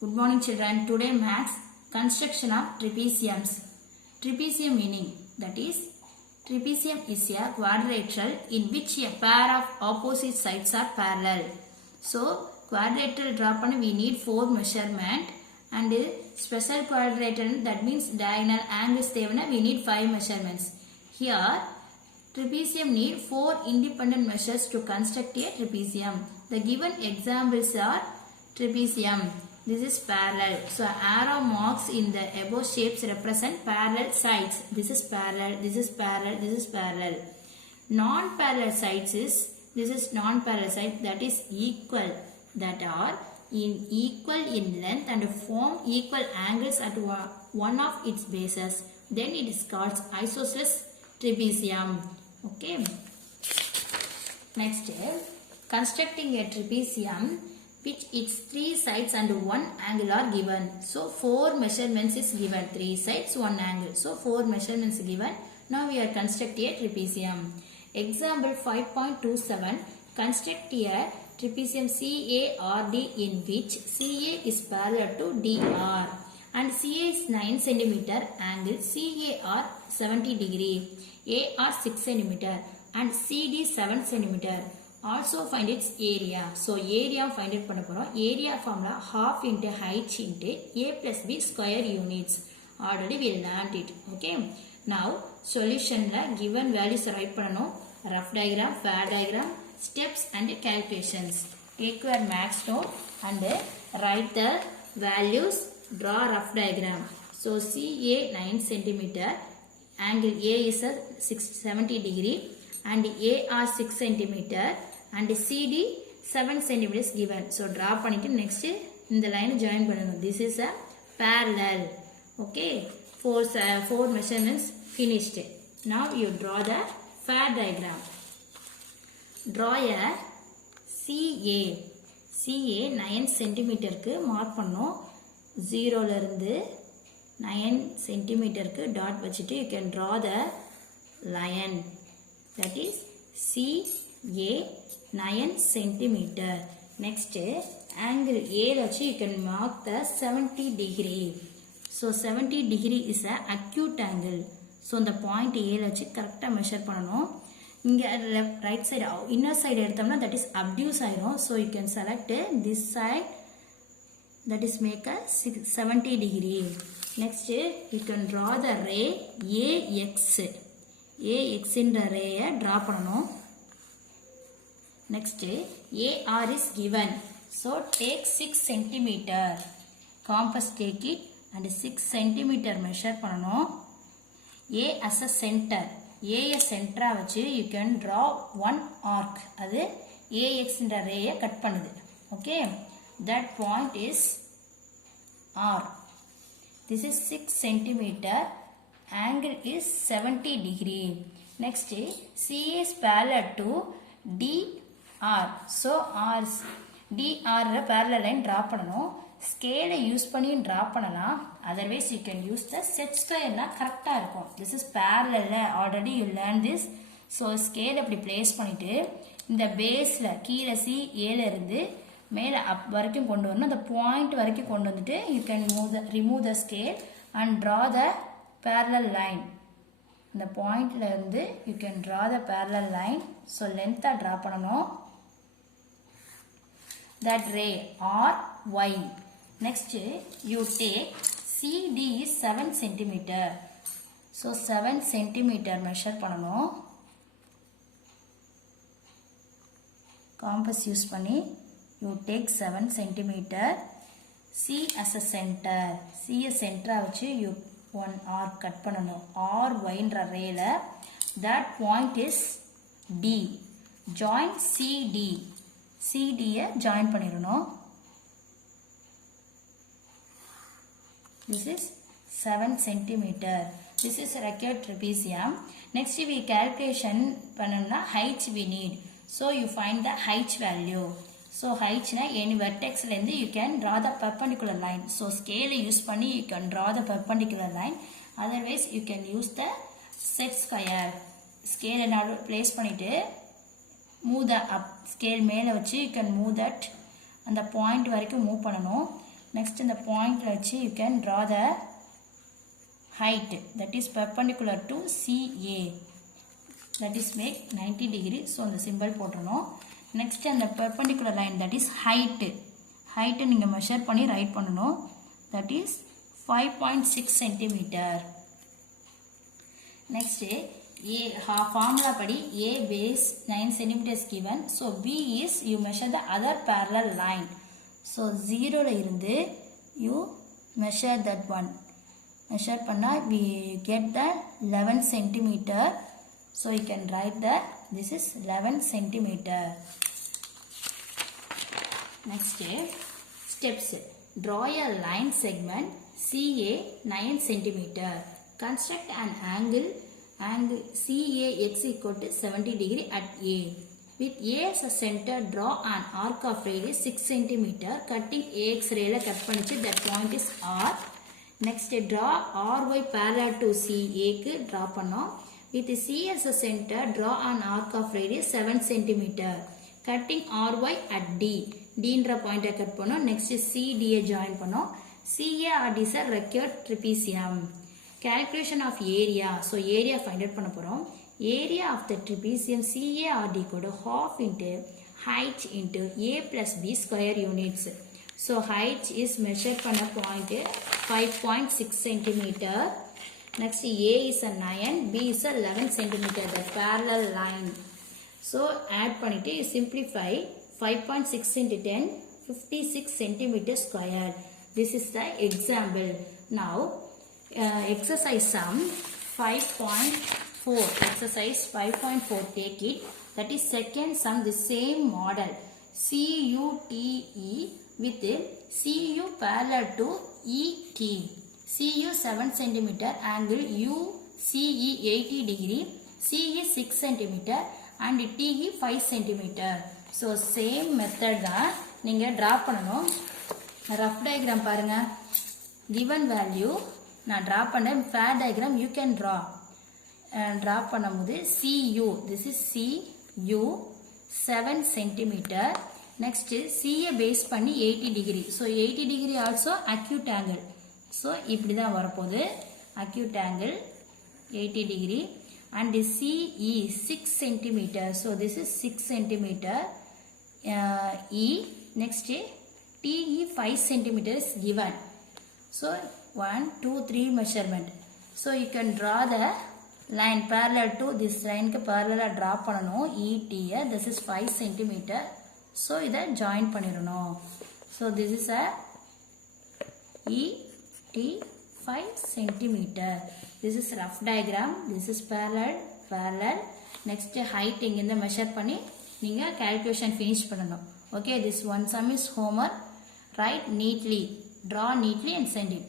Good morning children. Today maths construction of trapeziums. Trapezium meaning, that is trapezium is a quadrilateral in which a pair of opposite sides are parallel. So quadrilateral draw panna we need 4 measurement and special quadrilateral that means diagonal angles thevana we need 5 measurements. Here trapezium need 4 independent measures to construct a trapezium. The given examples are trapezium. This is parallel. So arrow marks in the above shapes represent parallel sides. This is parallel, this is parallel, this is parallel. Non-parallel sides is, this is non-parallel side that is equal, that are equal in length and form equal angles at one of its bases. Then it is called isosceles trapezium. Okay. Next, constructing a trapezium which its 3 sides and 1 angle are given. So 4 measurements is given. 3 sides, 1 angle. So 4 measurements given. Now we are constructing a trapezium. Example 5.27. Construct a trapezium CARD in which CA is parallel to DR and CA is 9 cm, angle CAR 70 degree, AR 6 cm and CD 7 cm. Also find its area. So area find it பண்ண போறோம். Area formula half into height into a plus b square units. Already we learned it. Okay. Now solution la given values write பண்ணனும். Rough diagram, fair diagram, steps and calculations. Take your max note and write the values. Draw rough diagram. So CA 9 cm, angle A is a 70 degree and AR 6 cm and CD 7 cm is given. So draw பண்ணிட்டு next இந்த line join பண்ணனும். This is a parallel. Okay. 4 measurements finished. Now you draw the fair diagram. Draw a CA. CA 9 cm க்கு mark பண்ணனும். 0 ல இருந்து 9 cm க்கு dot வச்சிட்டு you can draw the line. That is CA 9 cm. Next, angle A வச்சு you can mark the 70 degree. So 70 degree is a acute angle. So the point A வச்சு கரெக்டா measure பண்ணனும். இங்க left right side inner side எடுத்தோம்னா that is obtuse ஆயிரும். So you can select this side, that is make a 70 degree. Next, you can draw the ray AX. AX in the ray draw பண்ணனும். Next, AR is given. So take 6 cm. Compass take it and 6 cm measure பண்ணனும். A as a center. A as center வச்சு you can draw one arc. அது AX in the ray cut பண்ணுது. Okay. That point is R. This is 6 cm. Angle is 70 degree. Next, C is parallel to DR. So R DR parallel line draw பண்ணனும். Scale use பண்ணி draw பண்ணலாம். Otherwise you can use the set square னா கரெக்ட்டா இருக்கும். This is parallel. Already you learned this. So scale அப்படி place பண்ணிட்டு இந்த பேஸ்ல கீழ C A ல இருந்து மேல up வரைக்கும் கொண்டு வரணும். அந்த பாயிண்ட் வரைக்கும் கொண்டு வந்துட்டு you can remove the scale and draw the parallel line. இந்த பாயிண்ட்ல இருந்து you can draw the parallel line. So length draw பண்ணனும். That ray R Y. Next you take CD is 7 cm. So 7 cm measure பண்ணனும். Compass use பண்ணி you take 7 cm. C as a center. C as center வச்சு you one arc cut பண்ணனும். R Y ன்ற ரேல that point is D. Join CD. CD join பண்ணிரணும். This is 7 cm. This is required trapezium. Next we calculation பண்ணனும்னா height we need. So you find the height value. So height na any vertex la irundhu you can draw the perpendicular line. So scale use பண்ணி you can draw the perpendicular line. Otherwise you can use the set square. Scale என்ன place பண்ணிட்டு move the up scale மேல வச்சு you can move that அந்த point வரைக்கும் move பண்ணனும். Next in the point you can draw the height that is perpendicular to CA, that is make 90 degree. So the symbol போட்டுறணும். Next and the perpendicular line that is height நீங்க measure பண்ணி write பண்ணணும், that is 5.6 centimeter. Next formula படி A base 9 centimeters given, so B is you measure the other parallel line, so 0 ல இருந்து you measure that one, measure பண்ணா we get the 11 centimeter, so you can write that this is 11 centimeter. Next steps, draw a line segment CA 9 centimeter, construct an angle CAX equal to 70 degree at A. With A as a center, draw an arc of radius 6 cm. Cutting AX ray la cut panichu, that point is R. Next, draw RY parallel to CA ku draw pannom. With C as a center, draw an arc of radius 7 cm. Cutting RY at D. D என்ற point cut pannom. Next, CD join pannom. CARD is a required trapezium. Calculation of area. So area find out பண்ண போறோம். Area of the trapezium CARD equal to half into height into A plus B square units. So height is measured பண்ண point 5.6 centimeter. Next A is a 9, B is a 11 centimeter. The parallel line. So add பண்ணிட்டு simplify 5.6 into 10, 56 centimeter square. This is the example. Now exercise sum 5.4, exercise 5.4, take it, that is second sum, the same model, CUTE with CU parallel to ET, CU 7 cm, angle UCE 80 degree, CE 6 cm and TE 5 cm. So same method தான் நீங்க draw பண்ணணும். rough diagram பாருங்க, given value நான் draw பண்ணேன், fair diagram you can draw. draw பண்ணும்போது CU, this is CU 7 cm. next CA base பண்ணி 80 degree, so 80 degree also acute angle, so இப்படி தான் வரப்போகுது acute angle 80 degree and CE 6 cm, so this is 6 cm. E, next TE 5 cm is given, so 1, 2, 3 measurement. So you can draw the line parallel to this line ku parallel draw பண்ணனும். ET, this is 5 cm. So இதை join பண்ணிரணும். So this is a ET 5 cm. This is rough diagram. This is parallel. Next height இங்கிருந்து measure பண்ணி நீங்க calculation finish பண்ணணும். Okay, this one sum is homework. Write neatly, draw neatly and send it.